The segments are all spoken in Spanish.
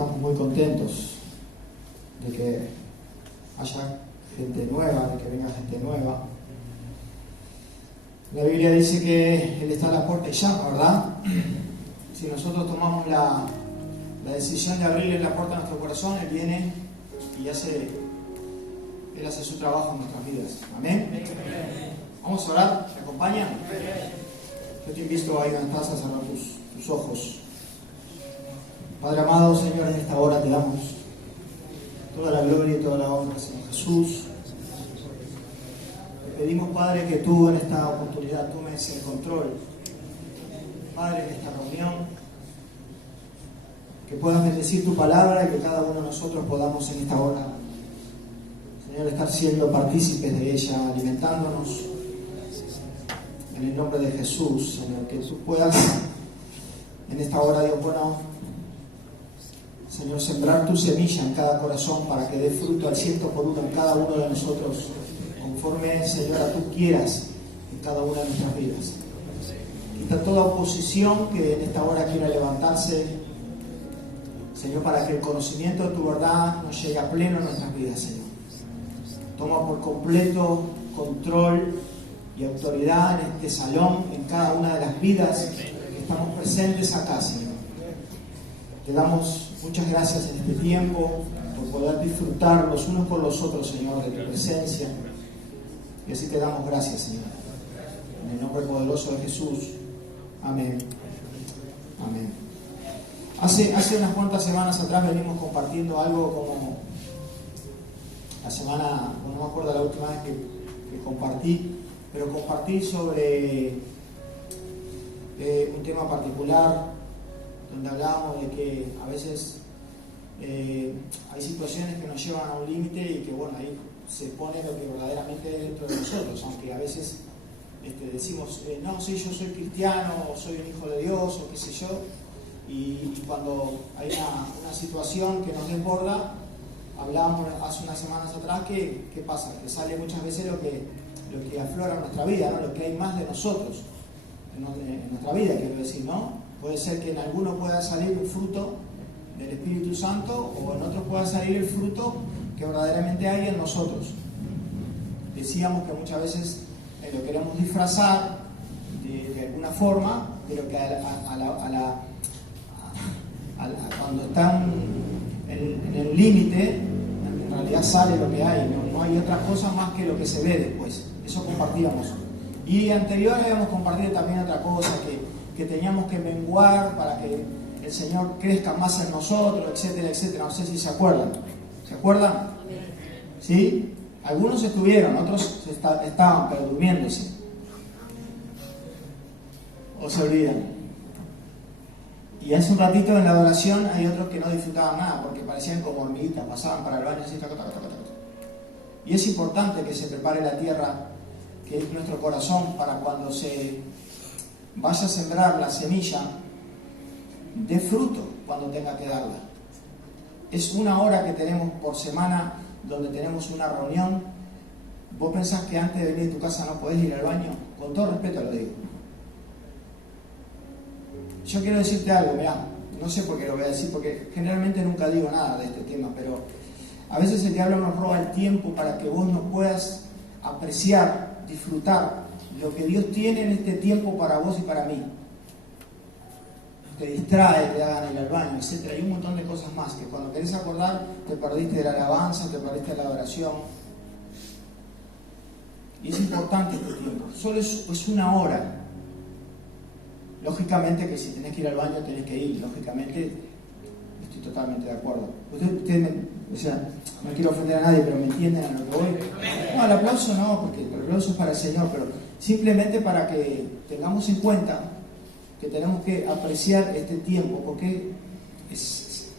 estamos muy contentos de que haya gente nueva, de que venga gente nueva. La Biblia dice que Él está a la puerta y llama, ¿verdad? Si nosotros tomamos la decisión de abrirle la puerta a nuestro corazón, Él viene y Él hace su trabajo en nuestras vidas. ¿Amén? Vamos a orar, ¿te acompañan? Yo te invito ahí donde estás a cerrar tus ojos. Padre amado, Señor, en esta hora te damos toda la gloria y toda la honra, Señor Jesús. Te pedimos, Padre, que tú en esta oportunidad tomes el control, Padre, en esta reunión, que puedas bendecir tu palabra y que cada uno de nosotros podamos en esta hora, Señor, estar siendo partícipes de ella, alimentándonos en el nombre de Jesús, Señor, que tú puedas en esta hora, Dios bueno, Señor, sembrar tu semilla en cada corazón para que dé fruto al 100% en cada uno de nosotros, conforme, Señor, a tú quieras en cada una de nuestras vidas. Quita toda oposición que en esta hora quiera levantarse, Señor, para que el conocimiento de tu verdad nos llegue a pleno en nuestras vidas, Señor. Toma por completo control y autoridad en este salón, en cada una de las vidas que estamos presentes acá, Señor. Te damos muchas gracias en este tiempo por poder disfrutar los unos por los otros, Señor, de tu presencia. Y así te damos gracias, Señor. En el nombre poderoso de Jesús. Amén. Amén. Hace unas cuantas semanas atrás venimos compartiendo algo como la semana, no me acuerdo la última vez que compartí, pero compartí sobre un tema particular donde hablábamos de que a veces hay situaciones que nos llevan a un límite y que bueno, ahí se pone lo que verdaderamente es dentro de nosotros, aunque a veces decimos, no, sí, yo soy cristiano, o soy un hijo de Dios, o qué sé yo, y cuando hay una situación que nos desborda, hablábamos hace unas semanas atrás que ¿qué pasa? Que sale muchas veces lo que aflora en nuestra vida, ¿no? Lo que hay más de nosotros en nuestra vida, quiero decir, ¿no? Puede ser que en alguno pueda salir un fruto del Espíritu Santo o en otros pueda salir el fruto que verdaderamente hay en nosotros. Decíamos que muchas veces lo queremos disfrazar de alguna forma, pero que cuando están en el límite, en realidad sale lo que hay, no hay otra cosa más que lo que se ve después. Eso compartíamos. Y anterior habíamos compartido también otra cosa, que teníamos que menguar para que el Señor crezca más en nosotros, etcétera, etcétera. No sé si se acuerdan. ¿Se acuerdan? ¿Sí? Algunos estuvieron, otros estaban, pero durmiéndose. ¿O se olvidan? Y hace un ratito en la adoración hay otros que no disfrutaban nada, porque parecían como hormiguitas, pasaban para el baño así, taca, taca, taca, taca. Y es importante que se prepare la tierra, que es nuestro corazón, para cuando se vaya a sembrar la semilla, dé fruto cuando tenga que darla. Es una hora que tenemos por semana donde tenemos una reunión. ¿Vos pensás que antes de venir a tu casa no podés ir al baño? Con todo respeto lo digo. Yo quiero decirte algo, mirá, no sé por qué lo voy a decir, porque generalmente nunca digo nada de este tema, pero a veces el diablo nos roba el tiempo para que vos no puedas apreciar, disfrutar lo que Dios tiene en este tiempo para vos y para mí. Te distrae, te hagan ir al baño, etc. Hay un montón de cosas más que cuando querés acordar te perdiste de la alabanza, te perdiste de la adoración. Y es importante este tiempo. Solo es una hora. Lógicamente que si tenés que ir al baño tenés que ir. Lógicamente estoy totalmente de acuerdo. O sea, no quiero ofender a nadie, pero me entienden a lo que voy. No, el aplauso no, porque el aplauso es para el Señor, pero simplemente para que tengamos en cuenta que tenemos que apreciar este tiempo, porque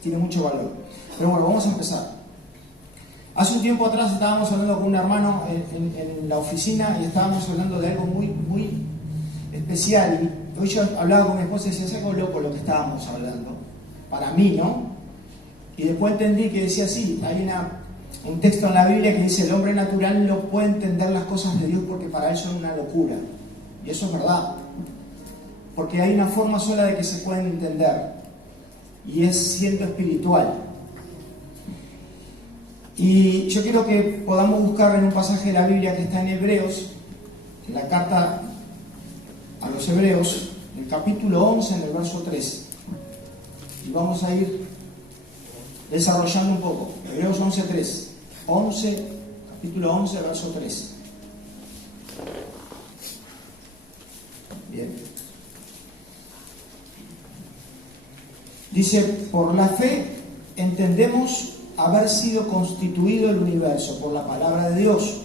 tiene mucho valor. Pero bueno, vamos a empezar. Hace un tiempo atrás estábamos hablando con un hermano en la oficina y estábamos hablando de algo muy, muy especial. Y hoy yo hablaba con mi esposa y decía, es algo loco lo que estábamos hablando. Para mí, ¿no? Y después entendí que decía así, hay un texto en la Biblia que dice, el hombre natural no puede entender las cosas de Dios porque para él son una locura. Y eso es verdad. Porque hay una forma sola de que se pueden entender. y es siendo espiritual. Y yo quiero que podamos buscar en un pasaje de la Biblia que está en Hebreos, en la carta a los Hebreos, el capítulo 11, en el verso 3. Y vamos a ir desarrollando un poco. Hebreos 11:3. 11, capítulo 11, verso 3. Bien. Dice, por la fe entendemos haber sido constituido el universo por la palabra de Dios,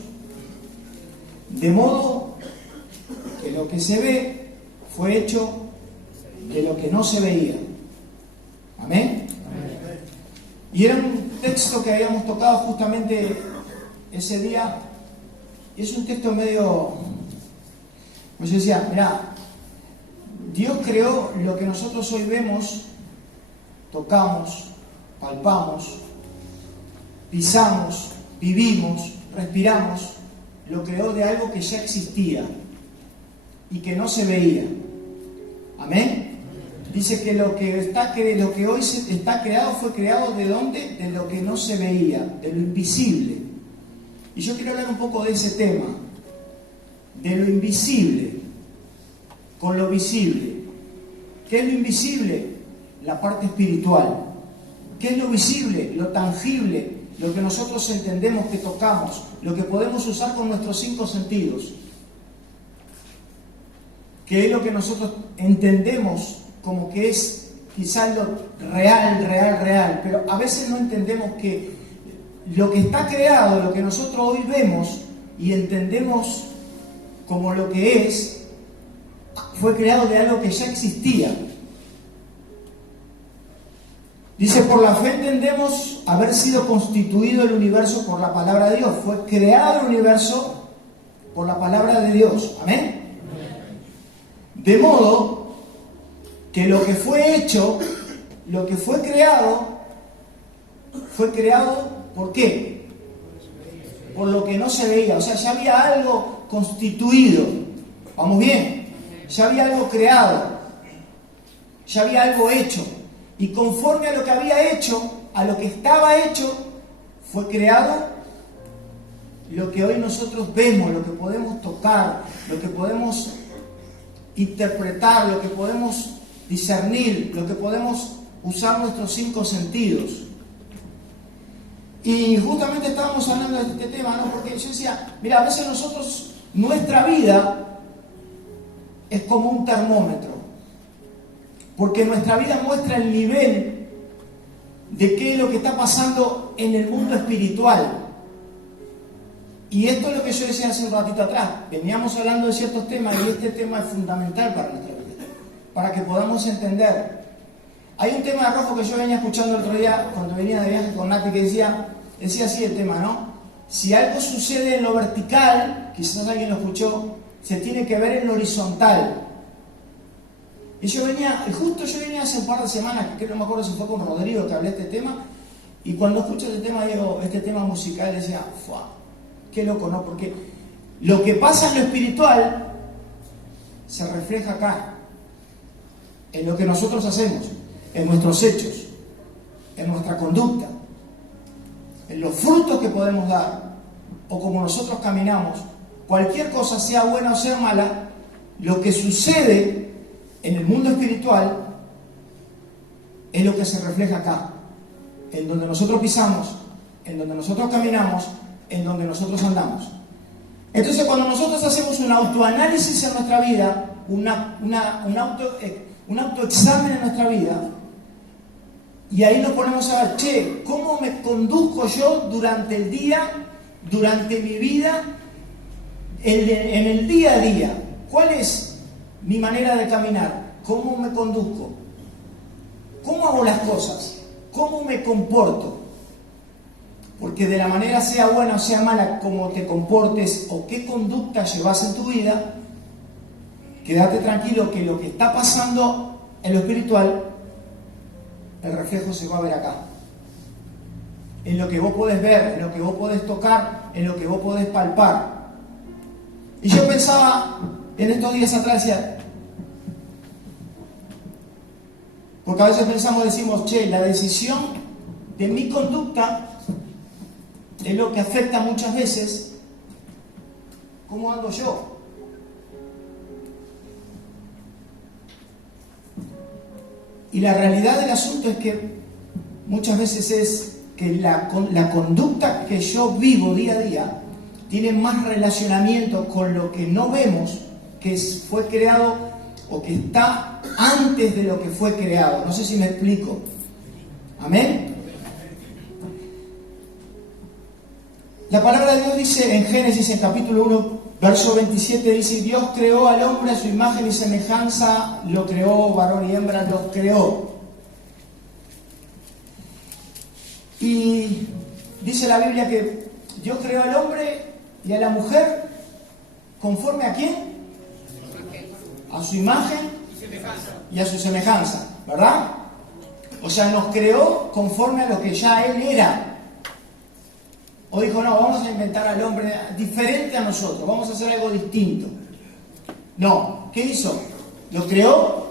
de modo que lo que se ve fue hecho de lo que no se veía. Amén. Y era un texto que habíamos tocado justamente ese día, y es un texto medio, pues yo decía, mirá, Dios creó lo que nosotros hoy vemos, tocamos, palpamos, pisamos, vivimos, respiramos, lo creó de algo que ya existía y que no se veía. Amén. Dice que lo que hoy está creado fue creado ¿de dónde? De lo que no se veía, de lo invisible. Y yo quiero hablar un poco de ese tema, de lo invisible con lo visible. ¿Qué es lo invisible? La parte espiritual. ¿Qué es lo visible? Lo tangible, lo que nosotros entendemos que tocamos, lo que podemos usar con nuestros 5 sentidos. ¿Qué es lo que nosotros entendemos como que es quizás lo real, pero a veces no entendemos que lo que está creado, lo que nosotros hoy vemos y entendemos como lo que es, fue creado de algo que ya existía. Dice, por la fe entendemos haber sido constituido el universo por la palabra de Dios. Fue creado el universo por la palabra de Dios. Amén. De modo que lo que fue hecho, lo que fue creado ¿por qué? Por lo que no se veía. O sea, ya había algo constituido. ¿Vamos bien? Ya había algo creado. Ya había algo hecho. Y conforme a lo que había hecho, a lo que estaba hecho, fue creado lo que hoy nosotros vemos, lo que podemos tocar, lo que podemos interpretar, lo que podemos discernir, lo que podemos usar nuestros 5 sentidos. Y justamente estábamos hablando de este tema, ¿no? Porque yo decía, mira, a veces nosotros, nuestra vida es como un termómetro. Porque nuestra vida muestra el nivel de qué es lo que está pasando en el mundo espiritual. Y esto es lo que yo decía hace un ratito atrás. Veníamos hablando de ciertos temas y este tema es fundamental para nuestra vida, para que podamos entender. Hay un tema rojo que yo venía escuchando el otro día cuando venía de viaje con Nati que decía así el tema, ¿no? Si algo sucede en lo vertical, quizás alguien lo escuchó, se tiene que ver en lo horizontal. Y yo venía hace un par de semanas, que no me acuerdo si fue con Rodrigo que hablé de este tema, y cuando escucho este tema, digo, este tema musical, decía, ¡fua! Qué loco, ¿no? Porque lo que pasa en lo espiritual se refleja acá, en lo que nosotros hacemos, en nuestros hechos, en nuestra conducta, en los frutos que podemos dar, o como nosotros caminamos. Cualquier cosa, sea buena o sea mala, lo que sucede en el mundo espiritual es lo que se refleja acá, en donde nosotros pisamos, en donde nosotros caminamos, en donde nosotros andamos. Entonces, cuando nosotros hacemos un autoanálisis en nuestra vida, un autoexamen en nuestra vida, y ahí nos ponemos a ver, ¿cómo me conduzco yo durante el día, durante mi vida, en el día a día? ¿Cuál es mi manera de caminar? ¿Cómo me conduzco? ¿Cómo hago las cosas? ¿Cómo me comporto? Porque de la manera sea buena o sea mala, cómo te comportes o qué conducta llevas en tu vida, quédate tranquilo que lo que está pasando en lo espiritual, el reflejo se va a ver acá. En lo que vos podés ver, en lo que vos podés tocar, en lo que vos podés palpar. Y yo pensaba en estos días atrás, decía, Porque a veces decimos, che, la decisión de mi conducta es lo que afecta muchas veces cómo ando yo. Y la realidad del asunto es que muchas veces es que la conducta que yo vivo día a día tiene más relacionamiento con lo que no vemos, que fue creado o que está antes de lo que fue creado. No sé si me explico. Amén. La palabra de Dios dice en Génesis, en capítulo 1, verso 27, dice: Dios creó al hombre a su imagen y semejanza, lo creó, varón y hembra los creó. Y dice la Biblia que Dios creó al hombre y a la mujer, ¿conforme a quién? A su imagen y a su semejanza, ¿verdad? O sea, nos creó conforme a lo que ya Él era. O dijo, no, vamos a inventar al hombre diferente a nosotros, vamos a hacer algo distinto. No, ¿qué hizo? Lo creó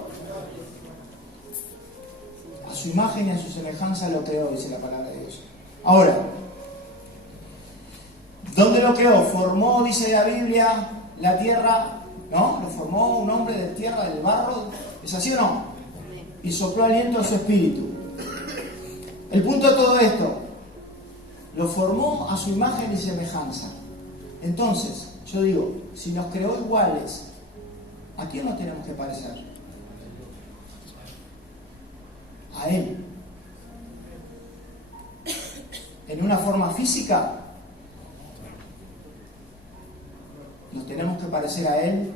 a su imagen y a su semejanza, lo creó, dice la palabra de Dios. Ahora, ¿dónde lo creó? Formó, dice la Biblia, la tierra, ¿no? Lo formó un hombre de tierra, del barro. ¿Es así o no? Y sopló aliento a su espíritu. El punto de todo esto, lo formó a su imagen y semejanza. Entonces, yo digo, si nos creó iguales, ¿a quién nos tenemos que parecer? A Él. En una forma física, nos tenemos que parecer a Él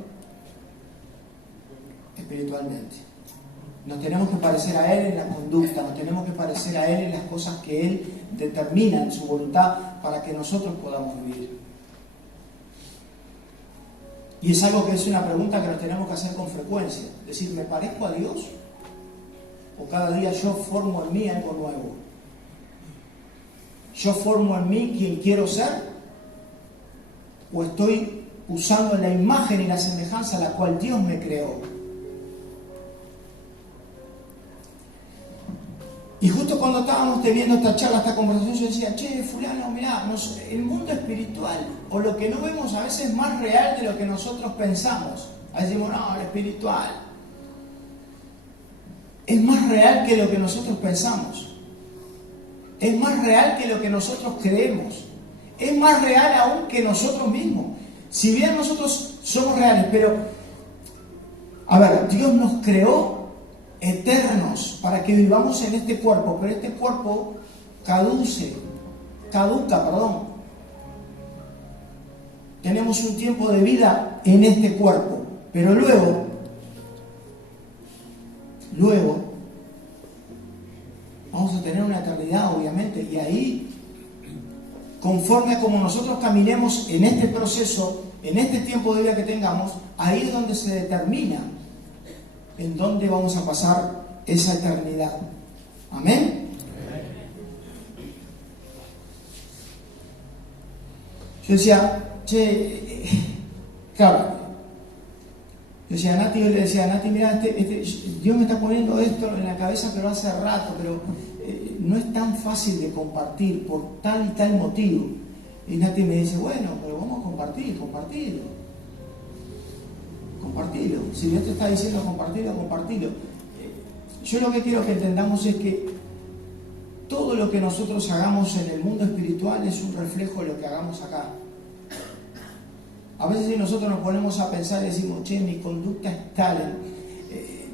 espiritualmente. Nos tenemos que parecer a Él en la conducta, nos tenemos que parecer a Él en las cosas que Él determina en su voluntad para que nosotros podamos vivir. Y es algo que es una pregunta que nos tenemos que hacer con frecuencia. Es decir, ¿me parezco a Dios? ¿O cada día yo formo en mí algo nuevo? ¿Yo formo en mí quien quiero ser? ¿O estoy usando la imagen y la semejanza a la cual Dios me creó? Y justo cuando estábamos teniendo esta charla, esta conversación, yo decía, che, fulano, mirá, el mundo espiritual, o lo que no vemos a veces es más real de lo que nosotros pensamos. Ahí decimos, no, lo espiritual es más real que lo que nosotros pensamos. Es más real que lo que nosotros creemos. Es más real aún que nosotros mismos. Si bien nosotros somos reales, pero, a ver, Dios nos creó eternos para que vivamos en este cuerpo, pero este cuerpo caduca. Tenemos un tiempo de vida en este cuerpo, pero luego vamos a tener una eternidad, obviamente, y ahí, conforme a como nosotros caminemos en este proceso, en este tiempo de vida que tengamos, ahí es donde se determina en dónde vamos a pasar esa eternidad. ¿Amén? Yo decía, claro, yo le decía a Nati, mira, Dios me está poniendo esto en la cabeza, pero hace rato, pero no es tan fácil de compartir por tal y tal motivo. Y Nati me dice, bueno, pero vamos a compartirlo. Si Dios te está diciendo compartirlo. Yo lo que quiero que entendamos es que todo lo que nosotros hagamos en el mundo espiritual es un reflejo de lo que hagamos acá. A veces si nosotros nos ponemos a pensar y decimos, che, mi conducta es tal,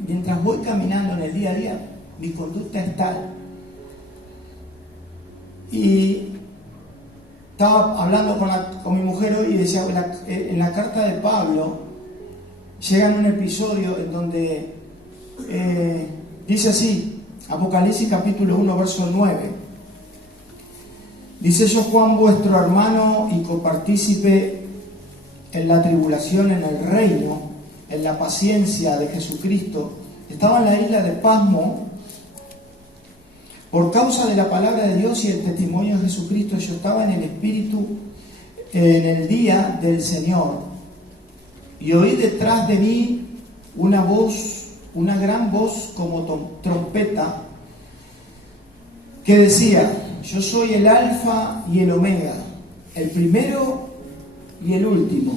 mientras voy caminando en el día a día, mi conducta es tal. Y estaba hablando con mi mujer hoy y decía, en la carta de Pablo, llega en un episodio en donde dice así, Apocalipsis capítulo 1, verso 9. Dice, yo Juan, vuestro hermano y copartícipe en la tribulación, en el reino, en la paciencia de Jesucristo, estaba en la isla de Pasmo. Por causa de la palabra de Dios y el testimonio de Jesucristo, yo estaba en el Espíritu en el día del Señor. Y oí detrás de mí una voz una gran voz como trompeta que decía: yo soy el Alfa y el Omega, el primero y el último.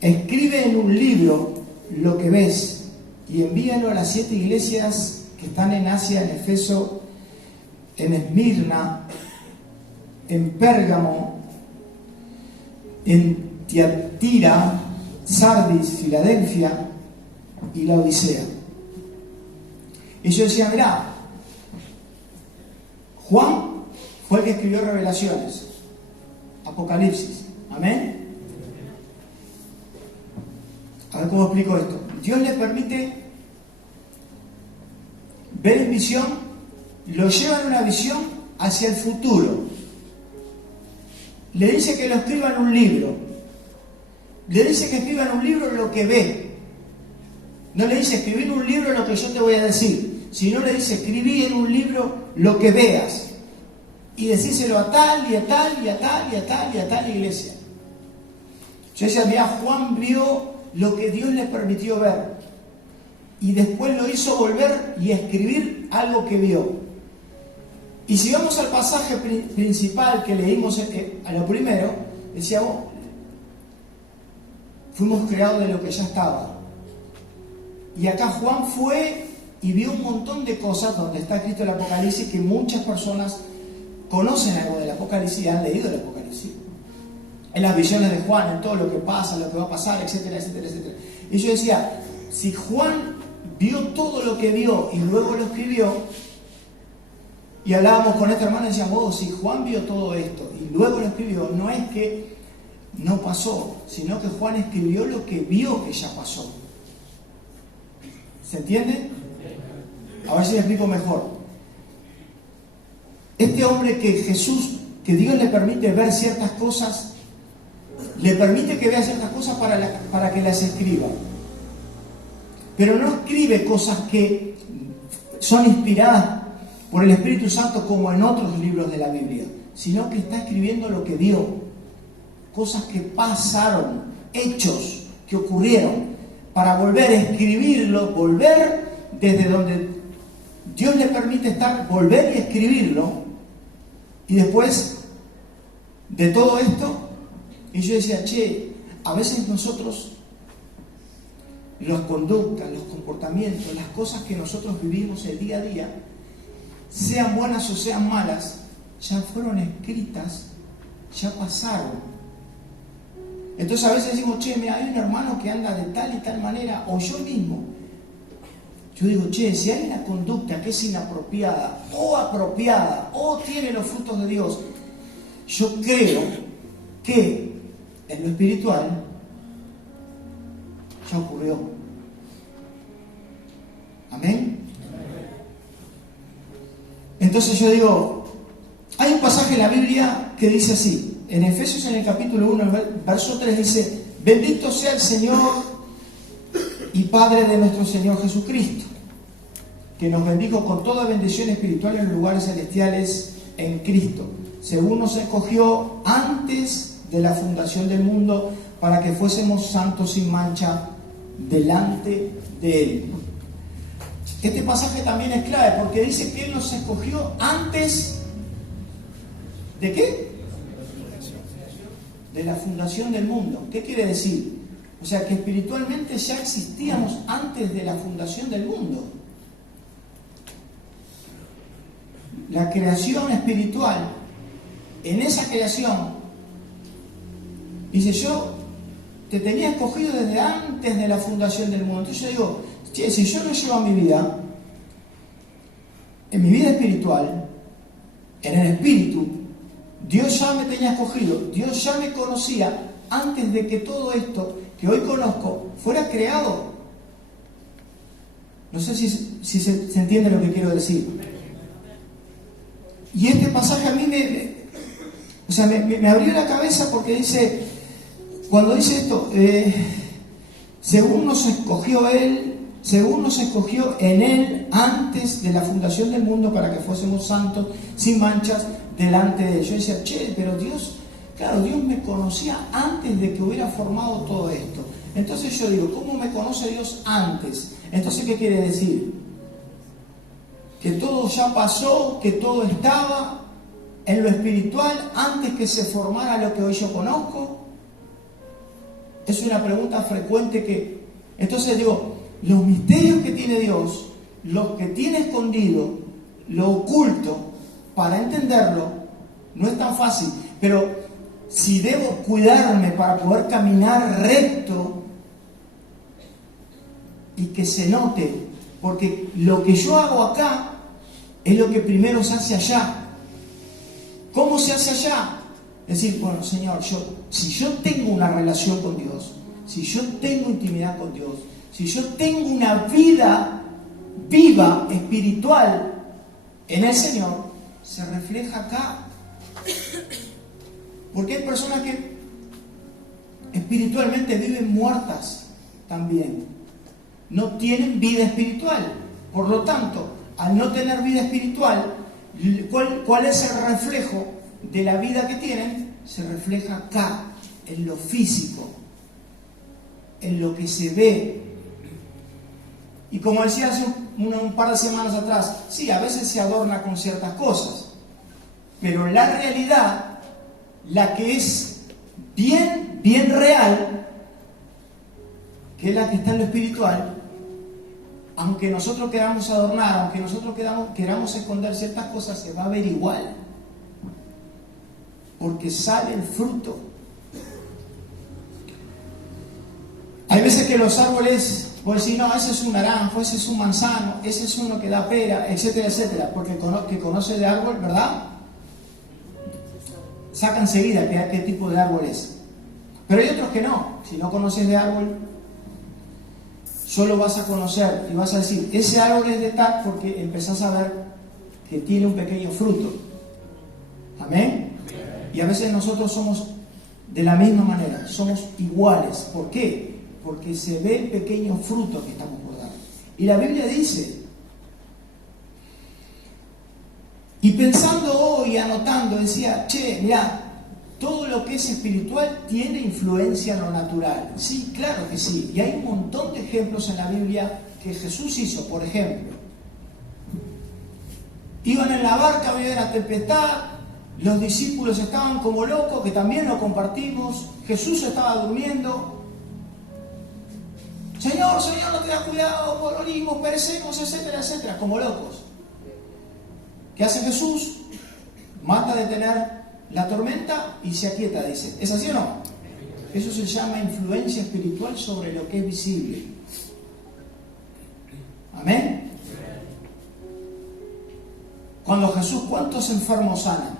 Escribe en un libro lo que ves y envíalo a las 7 iglesias que están en Asia, en Efeso, en Esmirna, en Pérgamo, en Tiatira, Sardis, Filadelfia y la Odisea. Y yo decía: mirá, Juan fue el que escribió Revelaciones, Apocalipsis, amén. A ver cómo explico esto. Dios le permite ver en visión, lo lleva en una visión hacia el futuro. Le dice que lo escriba en un libro. Le dice que escriba en un libro lo que ve. No le dice escribir en un libro lo que yo te voy a decir, sino le dice escribí en un libro lo que veas. Y decíselo a tal y a tal y a tal y a tal y a tal iglesia. Yo decía: mira, Juan vio lo que Dios le permitió ver. Y después lo hizo volver y escribir algo que vio. Y si vamos al pasaje principal que leímos a lo primero, decíamos: fuimos creados de lo que ya estaba. Y acá Juan fue y vio un montón de cosas donde está escrito el Apocalipsis, que muchas personas conocen algo del Apocalipsis y han leído el Apocalipsis. En las visiones de Juan, en todo lo que pasa, lo que va a pasar, etcétera, etcétera, etcétera. Y yo decía: si Juan vio todo lo que vio y luego lo escribió, y hablábamos con esta hermana y decíamos: oh, si Juan vio todo esto y luego lo escribió, no es que no pasó, sino que Juan escribió lo que vio que ya pasó. ¿Se entiende? A ver si me explico mejor. Este hombre que Jesús, que Dios le permite ver ciertas cosas, le permite que vea ciertas cosas para que las escriba. Pero no escribe cosas que son inspiradas por el Espíritu Santo como en otros libros de la Biblia, sino que está escribiendo lo que vio, cosas que pasaron, hechos que ocurrieron, para volver a escribirlo, volver desde donde Dios le permite estar, volver y escribirlo. Y después de todo esto, y yo decía: che, a veces nosotros, las conductas, los comportamientos, las cosas que nosotros vivimos el día a día, sean buenas o sean malas, ya fueron escritas, ya pasaron. Entonces a veces decimos: che, mira, hay un hermano que anda de tal y tal manera, o yo mismo. Yo digo: che, si hay una conducta que es inapropiada, o apropiada, o tiene los frutos de Dios, yo creo que en lo espiritual ya ocurrió. Amén. Entonces yo digo, hay un pasaje en la Biblia que dice así, en Efesios, en el capítulo 1, verso 3, dice: bendito sea el Señor y Padre de nuestro Señor Jesucristo, que nos bendijo con toda bendición espiritual en los lugares celestiales en Cristo, según nos escogió antes de la fundación del mundo, para que fuésemos santos sin mancha delante de Él. Este pasaje también es clave porque dice que Él nos escogió antes ¿de qué? De la fundación del mundo. ¿Qué quiere decir? O sea, que espiritualmente ya existíamos antes de la fundación del mundo. La creación espiritual, en esa creación, dice: yo te tenía escogido desde antes de la fundación del mundo. Entonces yo digo: che, si yo lo llevo a mi vida, en mi vida espiritual, en el espíritu, Dios ya me tenía escogido, Dios ya me conocía antes de que todo esto que hoy conozco fuera creado. No sé si se entiende lo que quiero decir. Y este pasaje a mí me abrió la cabeza porque dice, cuando dice esto, según nos escogió Él, según nos escogió en Él antes de la fundación del mundo para que fuésemos santos, sin manchas, delante de Él. Yo decía: che, pero Dios, claro, Dios me conocía antes de que hubiera formado todo esto. Entonces yo digo: ¿cómo me conoce Dios antes? Entonces, ¿qué quiere decir? Que todo ya pasó, que todo estaba en lo espiritual antes que se formara lo que hoy yo conozco. Es una pregunta frecuente que... Entonces digo, los misterios que tiene Dios, los que tiene escondido, lo oculto, para entenderlo, no es tan fácil. Pero si debo cuidarme para poder caminar recto y que se note, porque lo que yo hago acá es lo que primero se hace allá. ¿Cómo se hace allá? Es decir, bueno, Señor, si yo tengo una relación con Dios, si yo tengo intimidad con Dios, si yo tengo una vida viva, espiritual en el Señor, se refleja acá. Porque hay personas que espiritualmente viven muertas también. No tienen vida espiritual. Por lo tanto, al no tener vida espiritual, ¿cuál es el reflejo de la vida que tienen? Se refleja acá, en lo físico, en lo que se ve. Y como decía hace un par de semanas atrás, sí, a veces se adorna con ciertas cosas, pero la realidad, la que es bien real, que es la que está en lo espiritual, aunque nosotros queramos adornar, aunque nosotros queramos esconder ciertas cosas, se va a ver igual, porque sale el fruto. Hay veces que los árboles, pues si no, ese es un naranjo, ese es un manzano, ese es uno que da pera, etcétera, etcétera, porque que conoce de árbol, ¿verdad? Saca enseguida qué tipo de árbol es. Pero hay otros que no. Si no conoces de árbol, solo vas a conocer y vas a decir, ese árbol es de tal, porque empezás a ver que tiene un pequeño fruto. Amén. Y a veces nosotros somos de la misma manera, somos iguales. ¿Por qué? Porque se ve el pequeño fruto que estamos por dar. Y la Biblia dice, y pensando hoy, anotando, decía, mirá, todo lo que es espiritual tiene influencia en lo natural. Sí, claro que sí. Y hay un montón de ejemplos en la Biblia que Jesús hizo. Por ejemplo, iban en la barca, había una tempestad, los discípulos estaban como locos, que también lo compartimos. Jesús estaba durmiendo. Señor, no te das cuidado, morimos, perecemos, etcétera, etcétera, como locos. ¿Qué hace Jesús? Mata de detener la tormenta y se aquieta, dice. ¿Es así o no? Eso se llama influencia espiritual sobre lo que es visible. Amén. Cuando Jesús, ¿cuántos enfermos sana?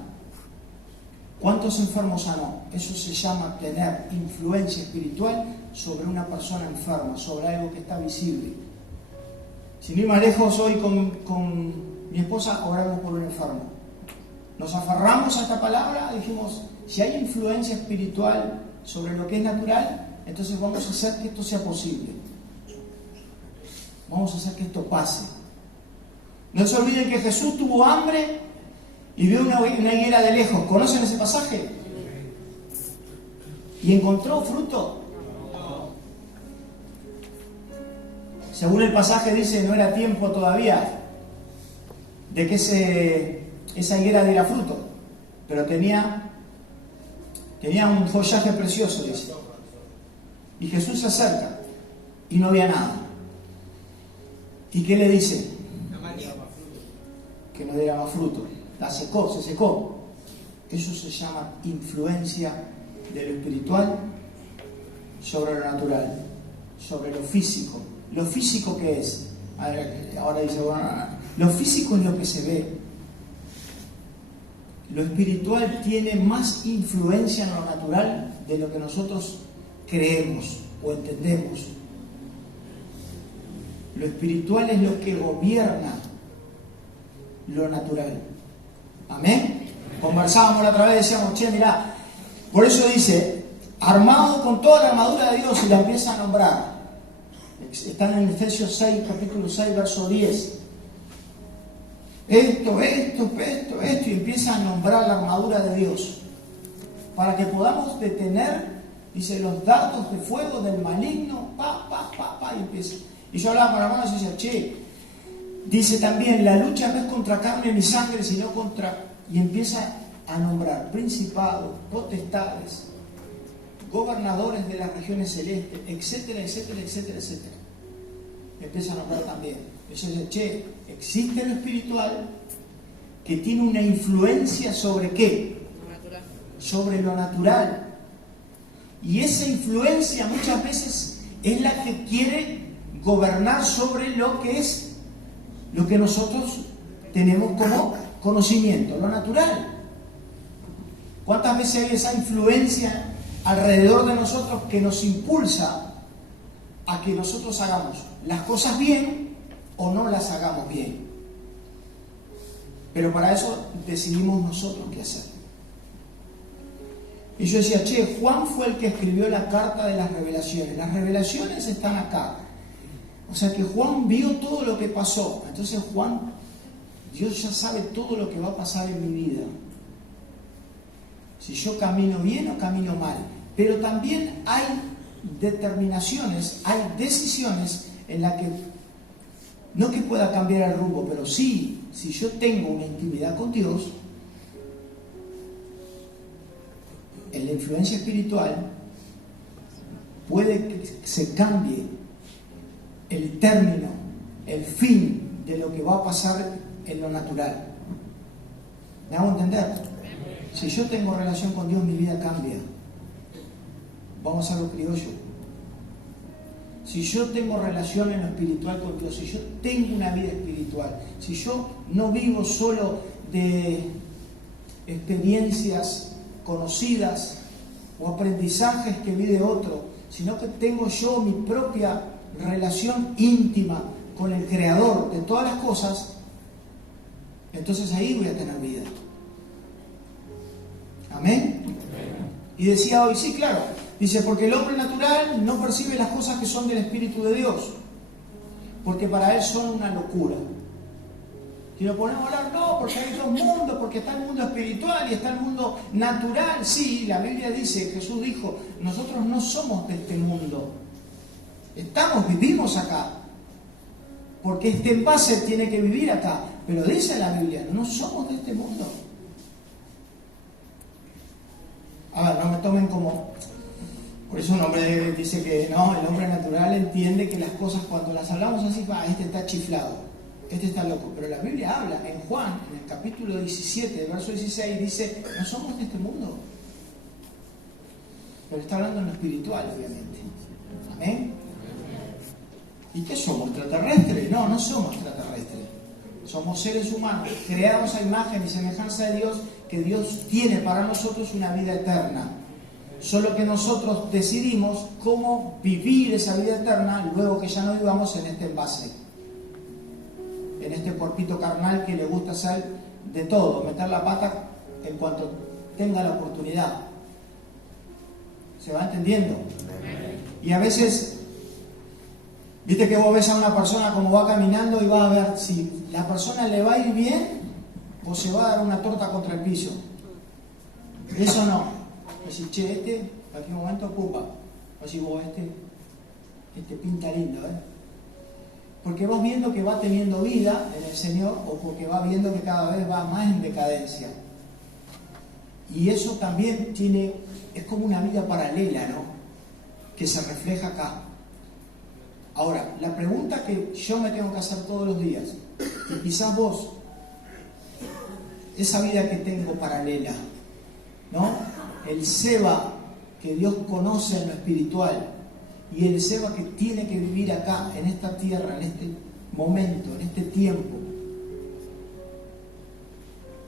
¿Cuántos enfermos sanó? Eso se llama tener influencia espiritual sobre una persona enferma, sobre algo que está visible. Sin ir más lejos, hoy con mi esposa oramos por un enfermo. Nos aferramos a esta palabra, dijimos, si hay influencia espiritual sobre lo que es natural, entonces vamos a hacer que esto sea posible. Vamos a hacer que esto pase. No se olviden que Jesús tuvo hambre y vio una higuera de lejos. ¿Conocen ese pasaje? ¿Y encontró fruto? Según el pasaje dice, no era tiempo todavía de que esa higuera diera fruto, pero tenía un follaje precioso, dice. Y Jesús se acerca y no había nada. ¿Y qué le dice? Que no diera más fruto. Se secó. Eso se llama influencia de lo espiritual sobre lo natural, sobre lo físico. ¿Lo físico qué es? Ahora dice, bueno, lo físico es lo que se ve. Lo espiritual tiene más influencia en lo natural de lo que nosotros creemos o entendemos. Lo espiritual es lo que gobierna lo natural. Amén. Conversábamos la otra vez, decíamos, mirá, por eso dice, armado con toda la armadura de Dios, y la empieza a nombrar. Están en Efesios 6, capítulo 6, verso 10. Esto, y empieza a nombrar la armadura de Dios. Para que podamos detener, dice, los dardos de fuego del maligno, y empieza. Y yo hablaba con hermanos y decía, che, dice también, la lucha no es contra carne ni sangre, sino contra... Y empieza a nombrar principados, potestades, gobernadores de las regiones celestes, etcétera, etcétera, etcétera, etcétera. Empieza a nombrar también. Entonces, che, existe lo espiritual que tiene una influencia sobre ¿qué? Natural. Sobre lo natural. Y esa influencia muchas veces es la que quiere gobernar sobre lo que es, lo que nosotros tenemos como conocimiento, lo natural. ¿Cuántas veces hay esa influencia alrededor de nosotros que nos impulsa a que nosotros hagamos las cosas bien o no las hagamos bien? Pero para eso decidimos nosotros qué hacer. Y yo decía, che, Juan fue el que escribió la carta de las revelaciones. Las revelaciones están acá. O sea que Juan vio todo lo que pasó. Entonces Juan, Dios ya sabe todo lo que va a pasar en mi vida. Si yo camino bien o camino mal. Pero también hay determinaciones, hay decisiones en las que, no que pueda cambiar el rumbo, pero sí, si yo tengo una intimidad con Dios, en la influencia espiritual, puede que se cambie el término, el fin de lo que va a pasar en lo natural. ¿Me hago entender? Si yo tengo relación con Dios, mi vida cambia. Vamos a lo criollo. Si yo tengo relación en lo espiritual con Dios, si yo tengo una vida espiritual, si yo no vivo solo de experiencias conocidas o aprendizajes que vi de otro, sino que tengo yo mi propia relación íntima con el Creador de todas las cosas, entonces ahí voy a tener vida. ¿Amén? Y decía hoy, sí, claro, dice, porque el hombre natural no percibe las cosas que son del Espíritu de Dios, porque para él son una locura. Si nos ponemos a hablar, no, porque hay dos mundos, porque está el mundo espiritual y está el mundo natural. Sí, la Biblia dice, Jesús dijo, nosotros no somos de este mundo. Vivimos acá. Porque este envase tiene que vivir acá. Pero dice la Biblia, no somos de este mundo. A ver, no me tomen como... Por eso un hombre dice que no, el hombre natural entiende que las cosas cuando las hablamos así, este está chiflado, este está loco. Pero la Biblia habla en Juan, en el capítulo 17, verso 16, dice, no somos de este mundo. Pero está hablando en lo espiritual, obviamente. ¿Amén? ¿Y qué somos? ¿Extraterrestres? No, no somos extraterrestres. Somos seres humanos, creados a imagen y semejanza de Dios, que Dios tiene para nosotros una vida eterna. Solo que nosotros decidimos cómo vivir esa vida eterna luego que ya no vivamos en este envase, en este cuerpito carnal que le gusta hacer de todo, meter la pata en cuanto tenga la oportunidad. ¿Se va entendiendo? Y a veces, viste que vos ves a una persona como va caminando y vas a ver si la persona le va a ir bien o se va a dar una torta contra el piso. Eso no. Decir, che, en cualquier momento, pumba. Así vos, este pinta lindo, ¿eh? Porque vas viendo que va teniendo vida en el Señor o porque va viendo que cada vez va más en decadencia. Y eso también es como una vida paralela, ¿no? Que se refleja acá. Ahora, la pregunta que yo me tengo que hacer todos los días, y quizás vos, esa vida que tengo paralela, ¿no? El Seba que Dios conoce en lo espiritual y el Seba que tiene que vivir acá, en esta tierra, en este momento, en este tiempo.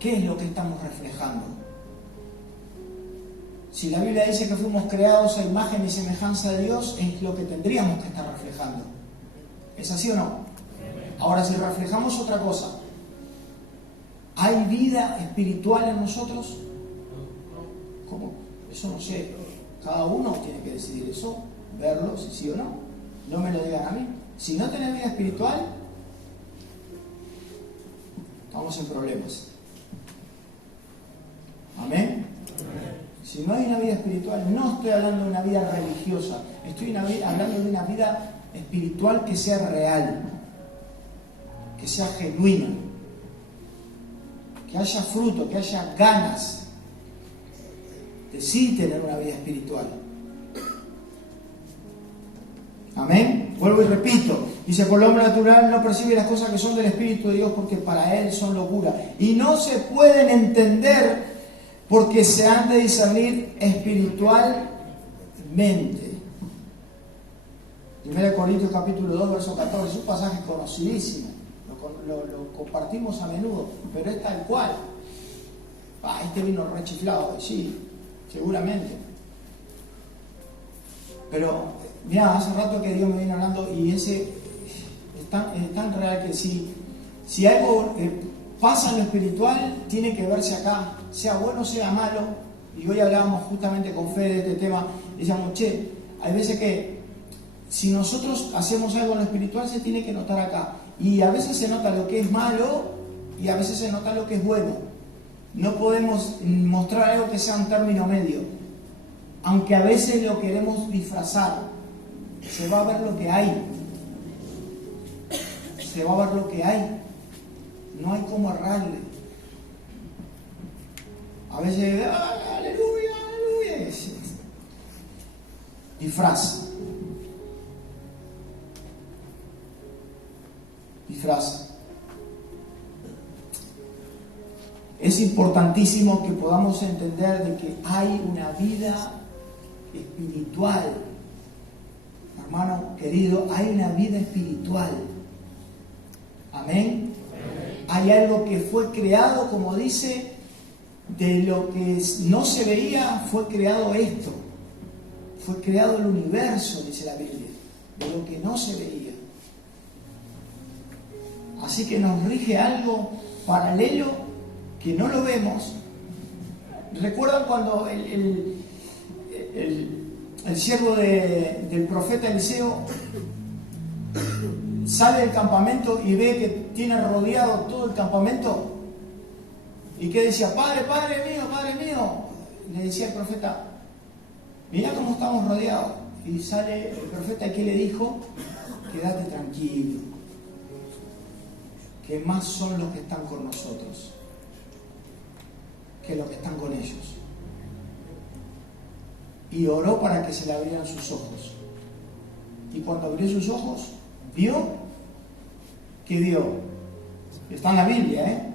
¿Qué es lo que estamos reflejando? Si la Biblia dice que fuimos creados a imagen y semejanza de Dios, es lo que tendríamos que estar reflejando. ¿Es así o no? Ahora, si reflejamos otra cosa, ¿hay vida espiritual en nosotros? ¿Cómo? Eso no sé. Cada uno tiene que decidir eso, verlo, si sí o no. No me lo digan a mí. Si no tenés vida espiritual, estamos en problemas. ¿Amén? Si no hay una vida espiritual, no estoy hablando de una vida religiosa, estoy hablando de una vida espiritual que sea real, que sea genuina, que haya fruto, que haya ganas de sí tener una vida espiritual. Amén. Vuelvo y repito. Dice, por el hombre natural no percibe las cosas que son del Espíritu de Dios porque para él son locura. Y no se pueden entender porque se han de discernir espiritualmente. 1 Corintios capítulo 2, verso 14. Es un pasaje conocidísimo. Lo compartimos a menudo, pero es tal cual. Este vino rechiflado. Sí, seguramente. Pero, mira, hace rato que Dios me viene hablando y ese es tan real que si algo pasa en lo espiritual, tiene que verse acá, sea bueno, sea malo. Y hoy hablábamos justamente con Fede de este tema. Decíamos, hay veces que si nosotros hacemos algo en lo espiritual, se tiene que notar acá. Y a veces se nota lo que es malo y a veces se nota lo que es bueno. No podemos mostrar algo que sea un término medio. Aunque a veces lo queremos disfrazar, se va a ver lo que hay. Se va a ver lo que hay. No hay cómo errarle. A veces, aleluya, aleluya. Disfraz. Es importantísimo que podamos entender de que hay una vida espiritual. Hermano querido, hay una vida espiritual. Amén. Hay algo que fue creado, como dice, de lo que no se veía, fue creado esto. Fue creado el universo, dice la Biblia, de lo que no se veía. Así que nos rige algo paralelo que no lo vemos. ¿Recuerdan cuando el siervo del profeta Eliseo sale del campamento y ve que tiene rodeado todo el campamento? ¿Y qué decía? Padre mío. Le decía el profeta, mirá cómo estamos rodeados. Y sale el profeta y ¿qué le dijo? Quédate tranquilo, que más son los que están con nosotros que los que están con ellos. Y oró para que se le abrieran sus ojos. Y cuando abrió sus ojos, vio. ¿Qué vio? Está en la Biblia,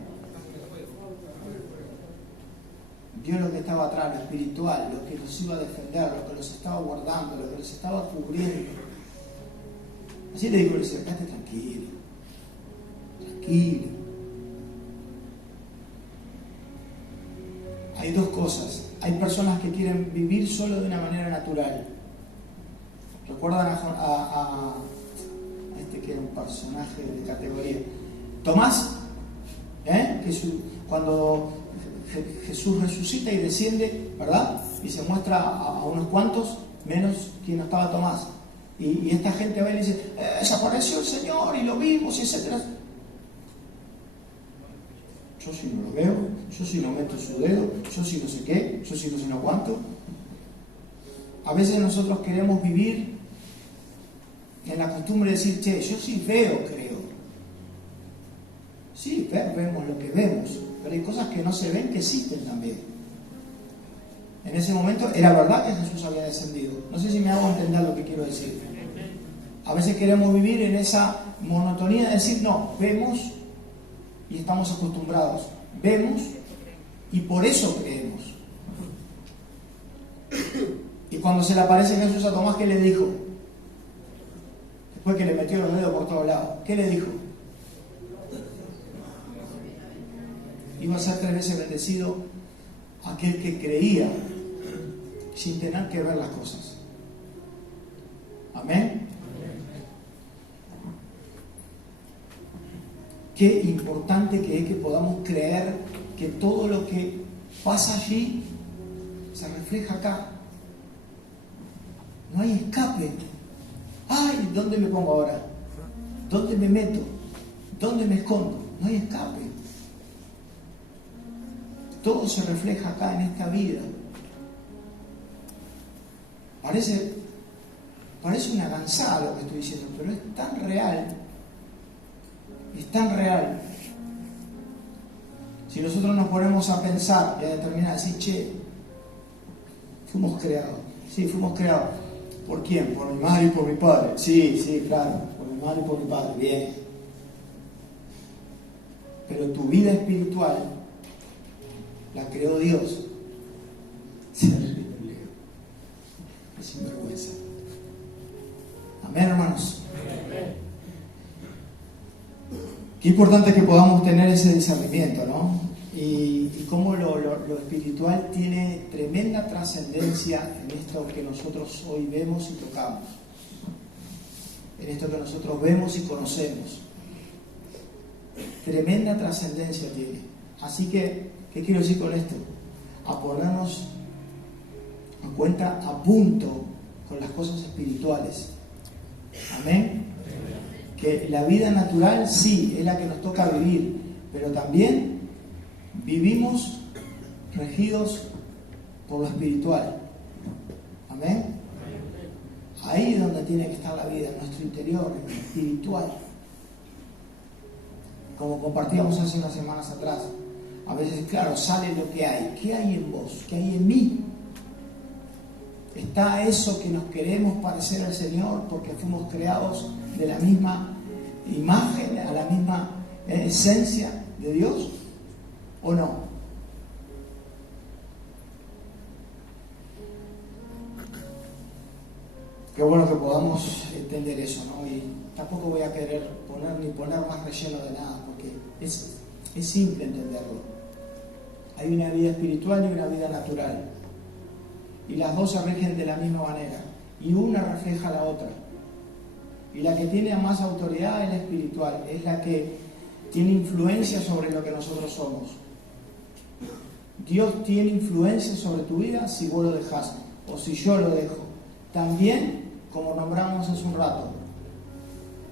Vio lo que estaba atrás, lo espiritual, lo que los iba a defender, lo que los estaba guardando, lo que los estaba cubriendo. Así le digo, quédate tranquilo. Tranquilo. Hay dos cosas. Hay personas que quieren vivir solo de una manera natural. ¿Recuerdan a este que era un personaje de categoría? Tomás, cuando Jesús resucita y desciende, ¿verdad? Y se muestra a unos cuantos, menos quien no estaba Tomás. Y esta gente va y le dice, desapareció el Señor y lo vimos, y etcétera. Yo si no lo veo, yo si no meto su dedo, yo si no sé qué, yo si no sé no cuánto. A veces nosotros queremos vivir en la costumbre de decir, yo sí veo, creo. Sí, vemos lo que vemos, pero hay cosas que no se ven que existen también. En ese momento era verdad que Jesús había descendido. No sé si me hago entender lo que quiero decir. A veces queremos vivir en esa monotonía de decir, no, vemos y estamos acostumbrados. Vemos y por eso creemos. Y cuando se le aparece Jesús a Tomás, ¿qué le dijo? Después que le metió los dedos por todos lados, ¿qué le dijo? Iba a ser 3 veces bendecido aquel que creía sin tener que ver las cosas. Amén. Qué importante que es que podamos creer que todo lo que pasa allí se refleja acá. No hay escape. Ay, ¿dónde me pongo ahora? ¿Dónde me meto? ¿Dónde me escondo? No hay escape. Todo se refleja acá en esta vida. Parece Parece una gansada lo que estoy diciendo, pero es tan real. Es tan real. Si nosotros nos ponemos a pensar y a determinar, decir, che, fuimos creados. Sí, fuimos creados. ¿Por quién? Por mi madre y por mi padre. Sí, claro, por mi madre y por mi padre. Bien. Pero tu vida espiritual la creó Dios. Es sinvergüenza. Amén, hermanos. Qué importante que podamos tener ese discernimiento, ¿no? Y cómo lo espiritual tiene tremenda trascendencia en esto que nosotros hoy vemos y tocamos, en esto que nosotros vemos y conocemos. Tremenda trascendencia tiene. Así que, ¿qué quiero decir con esto? A ponernos en cuenta, a punto con las cosas espirituales. Amén. Que la vida natural sí es la que nos toca vivir, pero también vivimos regidos por lo espiritual. Amén. Ahí es donde tiene que estar la vida, en nuestro interior, en lo espiritual. Como compartíamos hace unas semanas atrás, a veces, claro, sale lo que hay. ¿Qué hay en vos? ¿Qué hay en mí? ¿Está eso que nos queremos parecer al Señor porque fuimos creados de la misma imagen, a la misma esencia de Dios? ¿O no? Qué bueno que podamos entender eso, ¿no? Y tampoco voy a querer poner más relleno de nada, porque es simple entenderlo. Hay una vida espiritual y una vida natural. Y las dos se rigen de la misma manera. Y una refleja a la otra. Y la que tiene más autoridad es la espiritual. Es la que tiene influencia sobre lo que nosotros somos. Dios tiene influencia sobre tu vida si vos lo dejás. O si yo lo dejo. También, como nombramos hace un rato.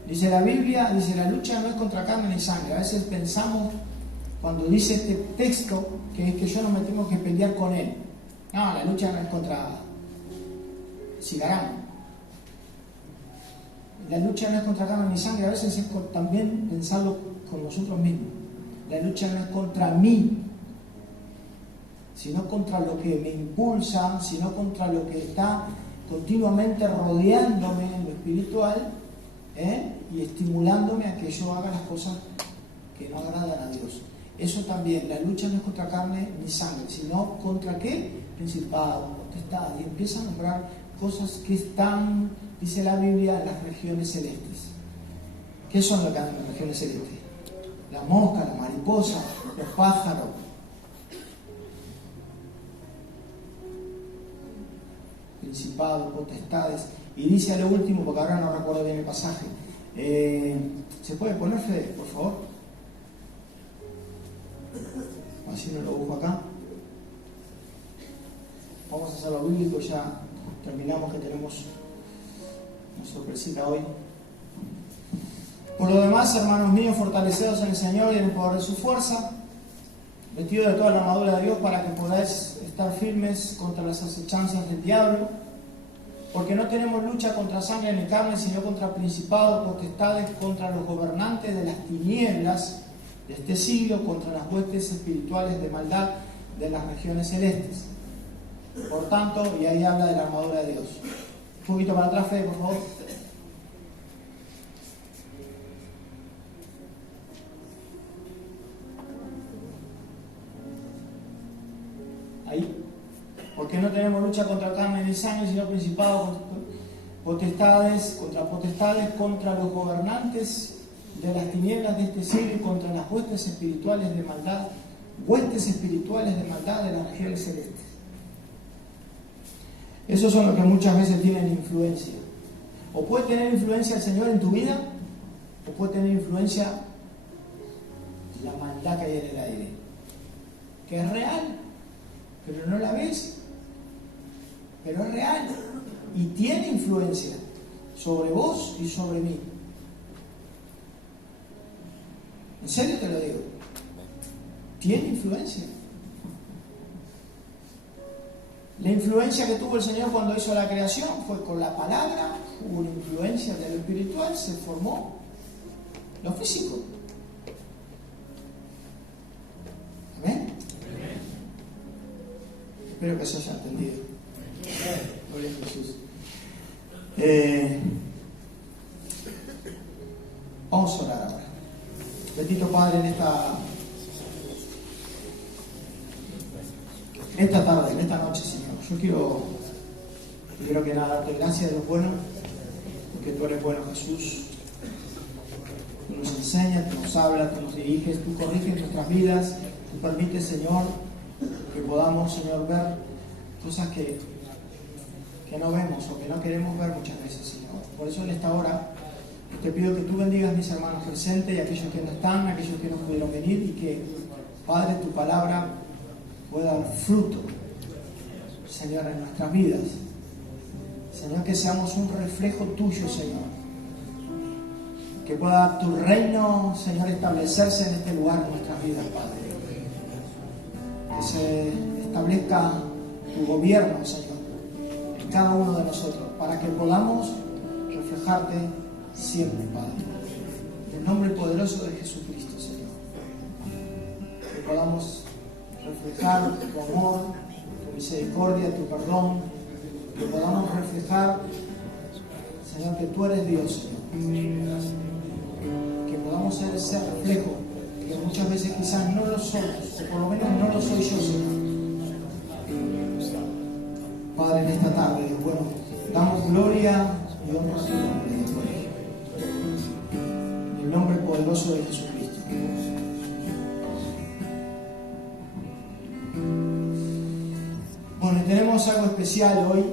Dice la Biblia, dice la lucha no es contra carne ni sangre. A veces pensamos, cuando dice este texto, que es que yo no me tengo que pelear con él. No, la lucha no es contra Sigarán. La lucha no es contra carne ni sangre. A veces es también pensarlo con nosotros mismos. La lucha no es contra mí, sino contra lo que me impulsa, sino contra lo que está continuamente rodeándome en lo espiritual, y estimulándome a que yo haga las cosas que no agradan a Dios. Eso también, la lucha no es contra carne ni sangre, sino contra ¿qué? Principado, potestad, y empieza a nombrar cosas que están, dice la Biblia, en las regiones celestes. ¿Qué son lo que hay en las regiones celestes? La mosca, la mariposa, los pájaros. Principados, potestades. Y dice a lo último, porque ahora no recuerdo bien el pasaje. ¿Se puede poner, Fede, por favor? Así no lo busco acá. Vamos a hacerlo bíblico, ya terminamos, que tenemos una sorpresita hoy. Por lo demás, hermanos míos, fortalecedos en el Señor y en el poder de su fuerza, vestidos de toda la armadura de Dios para que podáis estar firmes contra las acechanzas del diablo, porque no tenemos lucha contra sangre ni carne, sino contra principados, potestades, contra los gobernantes de las tinieblas de este siglo, contra las huestes espirituales de maldad de las regiones celestes. Por tanto, y ahí habla de la armadura de Dios. Un poquito para atrás, Fede, por favor. Ahí. Porque no tenemos lucha contra carne ni sangre, sino principados, potestades, contra los gobernantes de las tinieblas de este siglo y contra las huestes espirituales de maldad de las regiones celestes. Esos son los que muchas veces tienen influencia. O puede tener influencia el Señor en tu vida, o puede tener influencia la maldad que hay en el aire, que es real, pero no la ves, pero es real y tiene influencia sobre vos y sobre mí. En serio te lo digo, tiene influencia. La influencia que tuvo el Señor cuando hizo la creación fue con la palabra hubo una influencia de lo espiritual, se formó lo físico. ¿Amén? Espero que se haya entendido. Gloria a Jesús. Vamos a orar ahora. Bendito Padre, en esta tarde, en esta noche, Señor, yo quiero primero que nada darte gracias de lo bueno, porque tú eres bueno, Jesús. Tú nos enseñas, tú nos hablas, tú nos diriges, tú corriges nuestras vidas, tú permites, Señor, que podamos, Señor, ver cosas que no vemos o que no queremos ver muchas veces, Señor. Por eso en esta hora te pido que tú bendigas a mis hermanos presentes y a aquellos que no están, a aquellos que no pudieron venir, y que, Padre, tu palabra pueda dar fruto, Señor, en nuestras vidas. Señor, que seamos un reflejo tuyo, Señor. Que pueda tu reino, Señor, establecerse en este lugar, en nuestras vidas, Padre. Que se establezca tu gobierno, Señor, en cada uno de nosotros, para que podamos reflejarte siempre, Padre. En el nombre poderoso de Jesucristo, Señor. Que podamos reflejar tu amor, tu misericordia, tu perdón. Que podamos reflejar, Señor, que tú eres Dios, Señor. Que podamos ser ese reflejo, que muchas veces quizás no lo somos, o por lo menos no lo soy yo, Señor. Padre, en esta tarde, bueno, damos gloria y honra a tu nombre, en el nombre poderoso de Jesucristo. Bueno, tenemos algo especial hoy.